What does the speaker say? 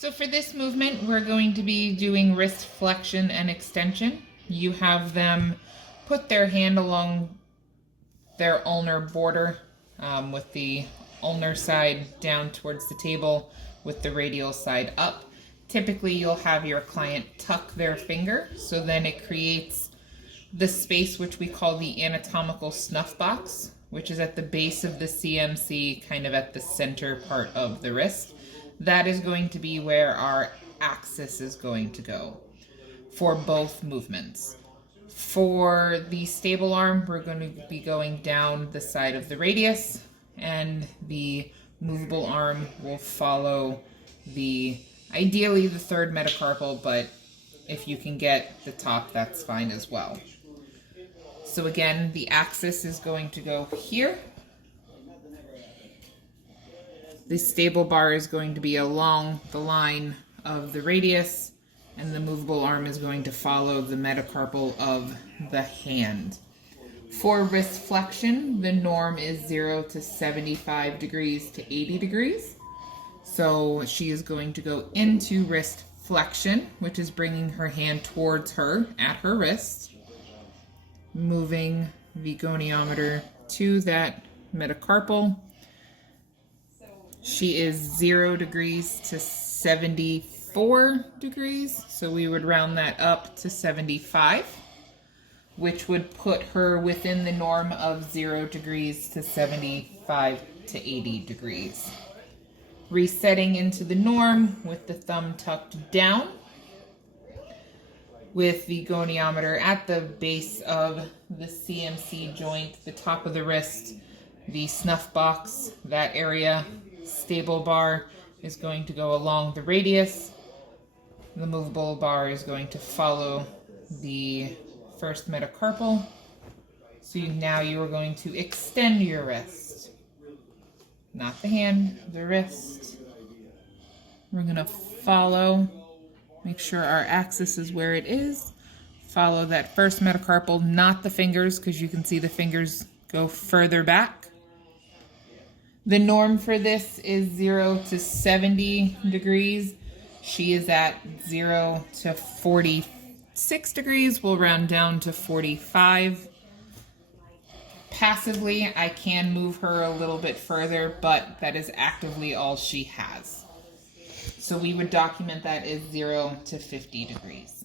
So for this movement, we're going to be doing wrist flexion and extension. You have them put their hand along their ulnar border with the ulnar side down towards the table with the radial side up. Typically, you'll have your client tuck their finger, so then it creates the space which we call the anatomical snuff box, which is at the base of the CMC, kind of at the center part of the wrist. That is going to be where our axis is going to go for both movements. For the stable arm, we're going to be going down the side of the radius, and the movable arm will follow ideally the third metacarpal, but if you can get the top, that's fine as well. So again, the axis is going to go here. The stable bar is going to be along the line of the radius, and the movable arm is going to follow the metacarpal of the hand. For wrist flexion, the norm is 0 to 75 degrees to 80 degrees. So she is going to go into wrist flexion, which is bringing her hand towards her at her wrist, moving the goniometer to that metacarpal. She is 0 degrees to 74 degrees, so we would round that up to 75, which would put her within the norm of 0 degrees to 75 to 80 degrees. Resetting into the norm with the thumb tucked down, with the goniometer at the base of the CMC joint, the top of the wrist, the snuff box, that area. Stable bar is going to go along the radius. The movable bar is going to follow the first metacarpal. So now you are going to extend your wrist. Not the hand, the wrist. We're going to follow, make sure our axis is where it is. Follow that first metacarpal, not the fingers, because you can see the fingers go further back. The norm for this is 0 to 70 degrees. She is at 0 to 46 degrees. We'll round down to 45. Passively, I can move her a little bit further, but that is actively all she has. So we would document that as 0 to 50 degrees.